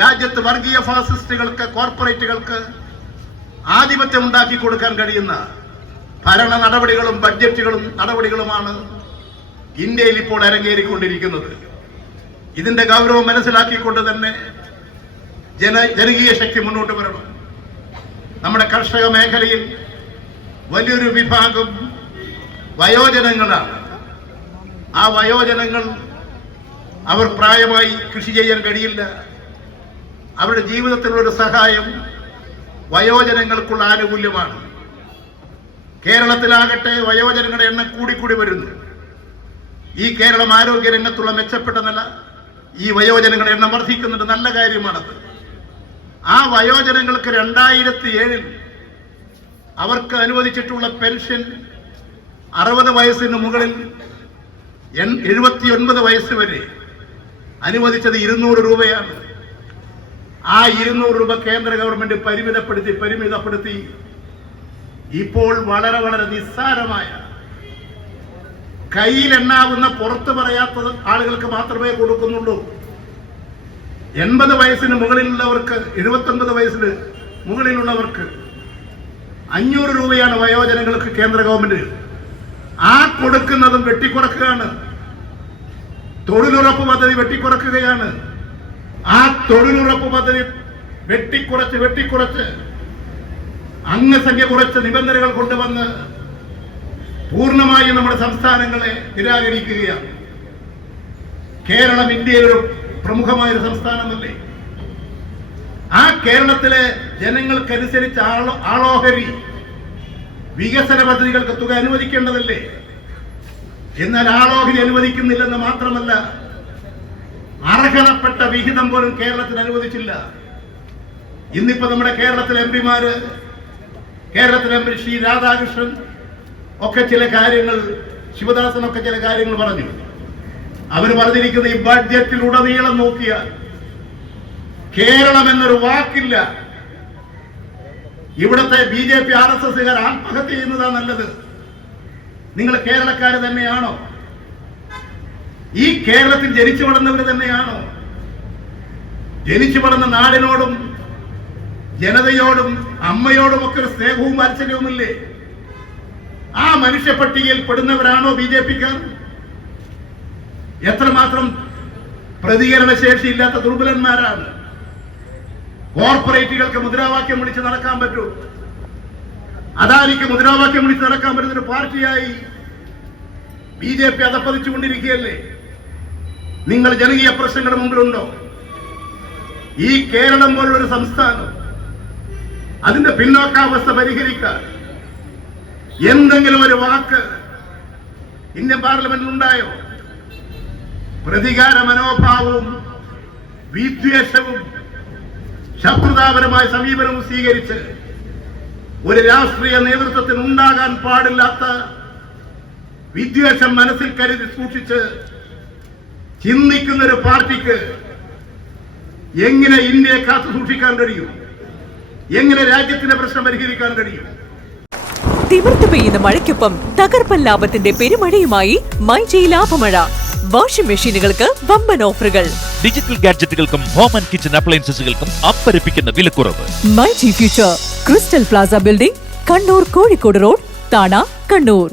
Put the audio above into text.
രാജ്യത്ത് വർഗീയ ഫാസിസ്റ്റുകൾക്ക് കോർപ്പറേറ്റുകൾക്ക് ആധിപത്യം ഉണ്ടാക്കി കൊടുക്കാൻ കഴിയുന്ന ഭരണ നടപടികളും ബഡ്ജറ്റുകളും നടപടികളുമാണ് ഇന്ത്യയിൽ ഇപ്പോൾ അരങ്ങേറിക്കൊണ്ടിരിക്കുന്നത്. ഇതിന്റെ ഗൗരവം മനസ്സിലാക്കിക്കൊണ്ട് തന്നെ ജന ജനകീയ ശക്തി മുന്നോട്ട് വരണം. നമ്മുടെ കർഷക മേഖലയിൽ വലിയൊരു വിഭാഗം വയോജനങ്ങളാണ്. ആ വയോജനങ്ങൾ അവർ പ്രായമായി കൃഷി ചെയ്യാൻ കഴിയില്ല. അവരുടെ ജീവിതത്തിലുള്ള സഹായം വയോജനങ്ങൾക്കുള്ള ആനുകൂല്യമാണ്. കേരളത്തിലാകട്ടെ വയോജനങ്ങളുടെ എണ്ണം കൂടിക്കൂടി വരുന്നു. ഈ കേരളം ആരോഗ്യ രംഗത്തുള്ള മെച്ചപ്പെട്ട നില ഈ വയോജനങ്ങളുടെ എണ്ണം വർദ്ധിക്കുന്നുണ്ട് നല്ല കാര്യമാണത്. ആ വയോജനങ്ങൾക്ക് രണ്ടായിരത്തി ഏഴിൽ അവർക്ക് അനുവദിച്ചിട്ടുള്ള പെൻഷൻ അറുപത് വയസ്സിന് മുകളിൽ എഴുപത്തി ഒൻപത് വയസ്സ് വരെ അനുവദിച്ചത് ഇരുന്നൂറ് രൂപയാണ്. ആ ഇരുന്നൂറ് രൂപ കേന്ദ്ര ഗവൺമെന്റ് പരിമിതപ്പെടുത്തി പരിമിതപ്പെടുത്തി. ഇപ്പോൾ വളരെ വളരെ നിസ്സാരമായ കയ്യിലെണ്ണാവുന്ന പുറത്തു പറയാത്ത ആളുകൾക്ക് മാത്രമേ കൊടുക്കുന്നുള്ളൂ. എൺപത് വയസ്സിന് മുകളിലുള്ളവർക്ക് എഴുപത്തൊൻപത് വയസ്സിന് മുകളിലുള്ളവർക്ക് അഞ്ഞൂറ് രൂപയാണ് വയോജനങ്ങൾക്ക് കേന്ദ്ര ഗവൺമെന്റ്. ആ കൊടുക്കുന്നതും വെട്ടിക്കുറക്കുകയാണ്. തൊഴിലുറപ്പ് പദ്ധതി വെട്ടിക്കുറക്കുകയാണ്. ആ തൊഴിലുറപ്പ് പദ്ധതി വെട്ടിക്കുറച്ച് വെട്ടിക്കുറച്ച്. അംഗസംഖ്യ കുറച്ച് നിബന്ധനകൾ കൊണ്ടുവന്ന് പൂർണമായും നമ്മുടെ സംസ്ഥാനങ്ങളെ നിരാകരിക്കുകയാണ്. കേരളം ഇന്ത്യയിലൊരു പ്രമുഖമായ ഒരു സംസ്ഥാനമല്ലേ? ആ കേരളത്തിലെ ജനങ്ങൾക്കനുസരിച്ച് ആളോ ആളോഹരി വികസന പദ്ധതികൾക്ക് തുക അനുവദിക്കേണ്ടതല്ലേ? എന്നാൽ ആളോഹരി അനുവദിക്കുന്നില്ലെന്ന് മാത്രമല്ല അർഹതപ്പെട്ട വിഹിതം പോലും കേരളത്തിന് അനുവദിച്ചില്ല. ഇന്നിപ്പോ നമ്മുടെ കേരളത്തിലെ എം പിമാര് കേരളത്തിലെ എം പി ശ്രീ രാധാകൃഷ്ണൻ ഒക്കെ ചില കാര്യങ്ങൾ ശിവദാസൻ ഒക്കെ ചില കാര്യങ്ങൾ പറഞ്ഞു. അവർ പറഞ്ഞിരിക്കുന്ന ഈ ബഡ്ജറ്റിൽ ഉടനീളം നോക്കിയാൽ കേരളം എന്നൊരു വാക്കില്ല. ഇവിടുത്തെ B J P R S എസുകാർ ആത്മഹത്യ ചെയ്യുന്നതാ നല്ലത്. നിങ്ങൾ കേരളക്കാര് തന്നെയാണോ? ഈ കേരളത്തിൽ ജനിച്ചു വളർന്നവർ തന്നെയാണോ? ജനിച്ചു വളർന്ന നാടിനോടും ജനതയോടും അമ്മയോടും ഒക്കെ ഒരു സ്നേഹവും വാത്സല്യവുമില്ലേ? ആ മനുഷ്യ പട്ടികയിൽ പെടുന്നവരാണോ ബി ജെ പിക്കാർ? എത്രമാത്രം പ്രതികരണ ശേഷിയില്ലാത്ത ദുർബലന്മാരാണ്. കോർപ്പറേറ്റുകൾക്ക് മുദ്രാവാക്യം വിളിച്ച് നടക്കാൻ പറ്റൂ. അദാനിക്ക് മുദ്രാവാക്യം വിളിച്ച് നടക്കാൻ പറ്റുന്ന ഒരു പാർട്ടിയായി ബി ജെ പി അതപ്പതിച്ചുകൊണ്ടിരിക്കുകയല്ലേ? നിങ്ങൾ ജനകീയ പ്രശ്നങ്ങളുടെ മുമ്പിലുണ്ടോ? ഈ കേരളം പോലുള്ളൊരു സംസ്ഥാനം അതിന്റെ പിന്നോക്കാവസ്ഥ പരിഹരിക്കാൻ എന്തെങ്കിലും ഒരു വാക്ക് ഇന്ത്യൻ പാർലമെന്റിൽ ഉണ്ടായോ? പ്രതികാര മനോഭാവവും വിദ്വേഷവും ശത്രുതാപരമായ സമീപനവും സ്വീകരിച്ച് ഒരു രാഷ്ട്രീയ നേതൃത്വത്തിന് ഉണ്ടാകാൻ പാടില്ലാത്ത വിദ്വേഷം മനസ്സിൽ കരുതി സൂക്ഷിച്ച് ചിന്തിക്കുന്ന ഒരു പാർട്ടിക്ക് എങ്ങനെ ഇന്ത്യയെ കാത്തു സൂക്ഷിക്കാൻ കഴിയും? എങ്ങനെ രാജ്യത്തിന്റെ പ്രശ്നം പരിഹരിക്കാൻ കഴിയും? തിമിർത്തു പെയ്യുന്ന മഴയ്ക്കൊപ്പം തകർപ്പൻ ലാഭത്തിന്റെ പെരുമഴയുമായി മൈജി ലാഭമഴ. വാഷിംഗ് മെഷീനുകൾക്ക് വമ്പൻ ഓഫറുകൾ. ഡിജിറ്റൽ ഗാഡ്ജറ്റുകൾക്കും ഹോം ആൻഡ് കിച്ചൺ അപ്ലയൻസസുകൾക്കും അപ്പരപ്പിക്കുന്ന വിലക്കുറവ്. MyG Future. Crystal Plaza building Kannur Kozhikode road Thana Kannur.